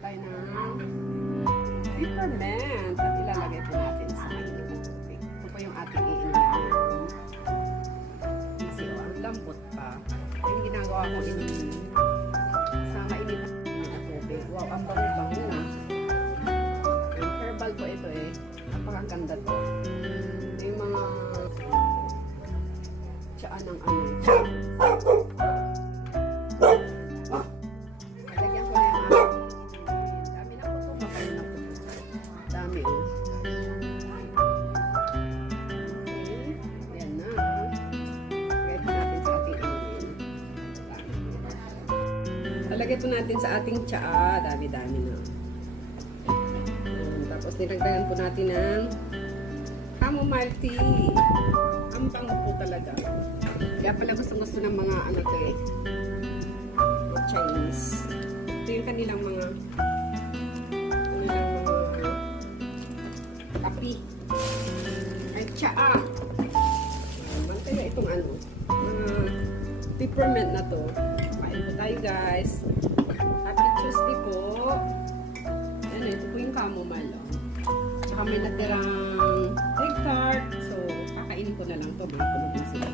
tayo ng peppermint at ilalagay po natin sa mainit na tubig. Ito po yung ating iinumin. Kasi ang lambot pa. Yung ginagawa ko inumin sa mainit na tubig. Wow, ang bango-bango na. Yung herbal po ito eh. Napakaganda to. Yung mga tsaan ng ano. Lagyan ko na yung ano. Dami na po ito. Makain na po ito. Dami. Okay. Ayan na. Ready natin sa ating inumin. Lalagay po natin sa ating tsaa. Dami-dami na. Tapos nilagdagan po natin ng chamomile tea. Ang bango po talaga. Kaya pala gusto ng mga ano to eh. Chinese. Ito yung kanilang mga kapi. Ay, tsaa. Kaya itong ano, mga peppermint na to. Kain po tayo guys. Happy Tuesday po. Ayan, ito po yung chamomile. Saka may natirang egg tart. So, kakainin ko na lang to. Mga na sila.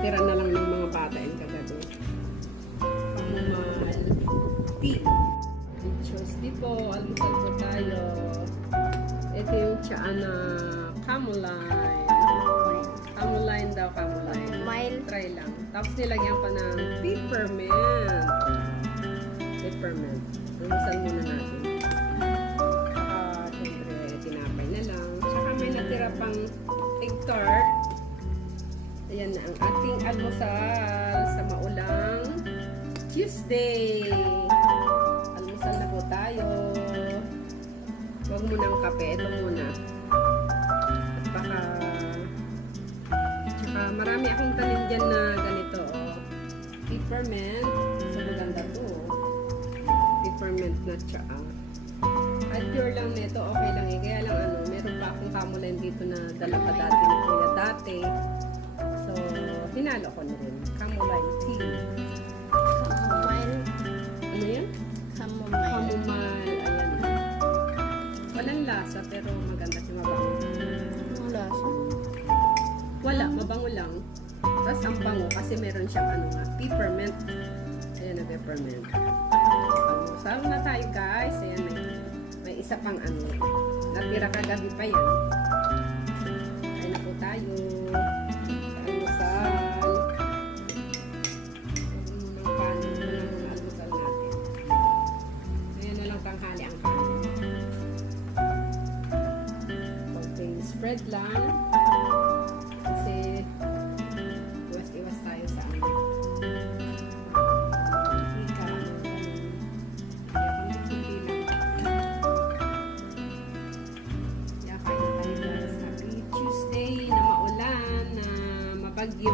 Tira na lang ng mga bata yung kagabi. Chamomile tea. Tuesday po. Almusal po tayo. Ito yung tsaa na camoline. Camoline daw, camoline. Mild. Try lang. Tapos nilagyan pa ng peppermint. Peppermint. Almusal muna natin. Siyempre, tinapay na lang. Tsaka may natira pang egg tart. Ayan na ang ating almusal sa maulang Tuesday. Almusal na po tayo. Huwag muna ang kape. Ito muna. At baka tsaka marami akong tanim dyan na ganito. Oh. Peppermint. So maganda to. Peppermint na tsaa. At pure lang nito. Okay lang eh. Kaya lang ano. Meron pa akong camoline dito na dala pa dati ni Kuya dati. So, hinalo ko na rin. Chamomile tea. Chamomile. Ano yan? Chamomile. Chamomile. Ayan. Walang lasa pero maganda siya, mabango. Ang lasa. Wala, mabango lang. Tapos ang bango kasi meron siyang ano nga, peppermint. Ayan na peppermint. Almusal na tayo guys. Ayan, may isa pang ano. Natira kagabi pa yan. Kain na po tayo. Spread lang kasi iwas tayo sa ano ika kaya kunti lang kaya kain na tayo guys. Happy Tuesday na maulan na mabagyo